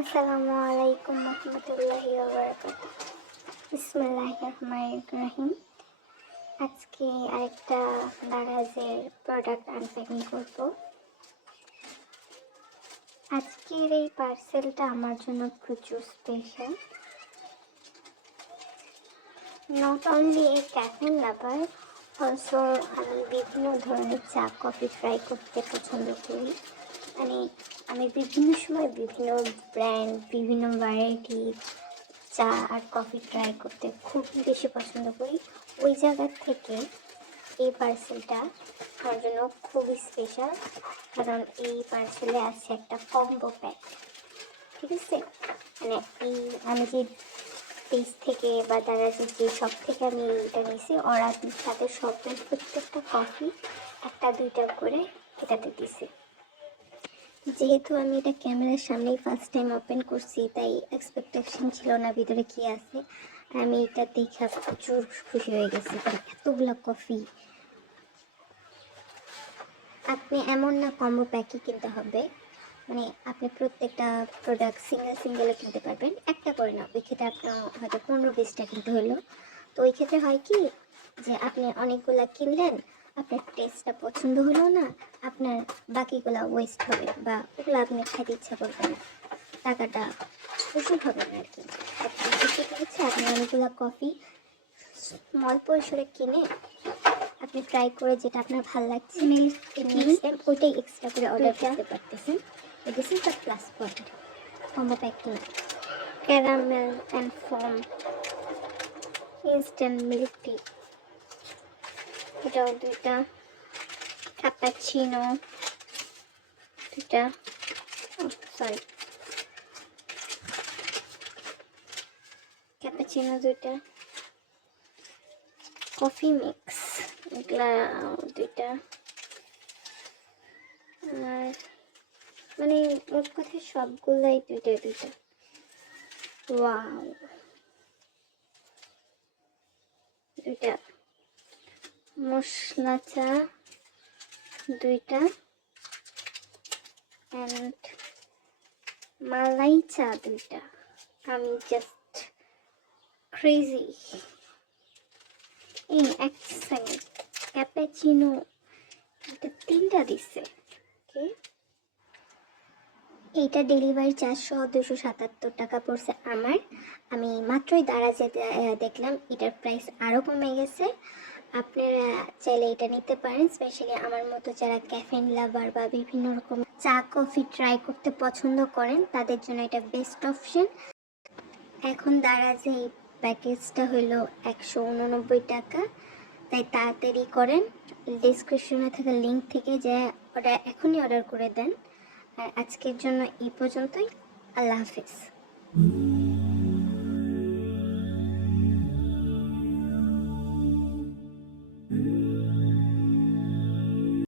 আসসালামু আলাইকুম রহমতুল্লাহি ওয়া বারাকাতুহু। বিসমিল্লাহির রহমানির রহিম। আজকে আরেকটা দারাজের প্রোডাক্ট আনপ্যাকিং করব। আজকের এই পার্সেলটা আমার জন্য প্রচুর special. Not only a caffeine lover, also আমি বিভিন্ন ধরনের চা কফি ট্রাই করতে পছন্দ করি। মানে আমি বিভিন্ন সময় বিভিন্ন ব্র্যান্ড, বিভিন্ন ভ্যারাইটি চা আর কফি ট্রাই করতে খুব বেশি পছন্দ করি। ওই জায়গা থেকে এই পার্সেলটা আমার জন্য খুবই স্পেশাল, কারণ এই পার্সেলে আছে একটা কম্বো প্যাক। ঠিক আছে, মানে এই আমি যে পেজ থেকে বা দারাজের যে সব থেকে আমি এটা নিয়েছি, ওরা তাদের সবের প্রত্যেকটা কফি একটা দুইটা করে এটাতে দিছে। যেহেতু আমি এটা ক্যামেরার সামনেই ফার্স্ট টাইম ওপেন করছি, তাই এক্সপেকটেশন ছিল না ভিতরে কি আছে। আমি এটা দেখে প্রচুর খুশি হয়ে গেছি, কারণ এতগুলো কফি। আপনি এমন না কম্বো প্যাকই কিনতে হবে, মানে আপনি প্রত্যেকটা প্রোডাক্ট সিঙ্গেল সিঙ্গেলে কিনতে পারবেন, একটা করে না। ওই ক্ষেত্রে আপনার হয়তো 15-20টা কিনতে হলো। তো ওই ক্ষেত্রে হয় কি, যে আপনি অনেকগুলা কিনলেন, আপনার টেস্টটা পছন্দ হলো না, আপনার বাকিগুলা ওয়েস্ট হবে বা ওগুলো আপনি খাইতে ইচ্ছা করবে না, টাকাটা উসুল হবে না আর কি। সেটা হচ্ছে আপনি অনেকগুলো কফি স্মল পরিসরে কিনে আপনি ট্রাই করে যেটা আপনার ভালো লাগছে ওইটাই এক্সট্রা করে অর্ডার করতে পারতেছেন। This is the plus point combo packing. Caramel and foam instant milk tea, এটাও দুইটা। ক্যাপাচিনো দুইটা, সরি ক্যাপাচিনো দুইটা। কফি মিক্স এগুলা দুইটা। আর মানে মোট কথা সবগুলাই দুইটা দুইটা। ওয়াও, দুইটা মশলা চা দুইটা, অ্যান্ড মালাই চা দুইটা। আমি জাস্ট ক্রেজি। এই এক সেকেন্ড, ক্যাপাচিনো এটা 3টা দিচ্ছে। ওকে, এইটা ডেলিভারি চার্জ সহ 277 টাকা পড়ছে আমার। আমি মাত্রই দারাজে দেখলাম এটার প্রাইস আরও কমে গেছে। আপনারা চাইলে এটা নিতে পারেন, স্পেশালি আমার মতো যারা ক্যাফেন লাভার বা বিভিন্ন রকম চা কফি ট্রাই করতে পছন্দ করেন, তাদের জন্য এটা বেস্ট অপশন। এখন দারাজে এই প্যাকেজটা হলো 189 টাকা, তাই তাড়াতাড়ি করেন। ডিসক্রিপশনে থাকা লিঙ্ক থেকে যে এখনই অর্ডার করে দেন। আর আজকের জন্য এই পর্যন্তই। আল্লাহ হাফিজ।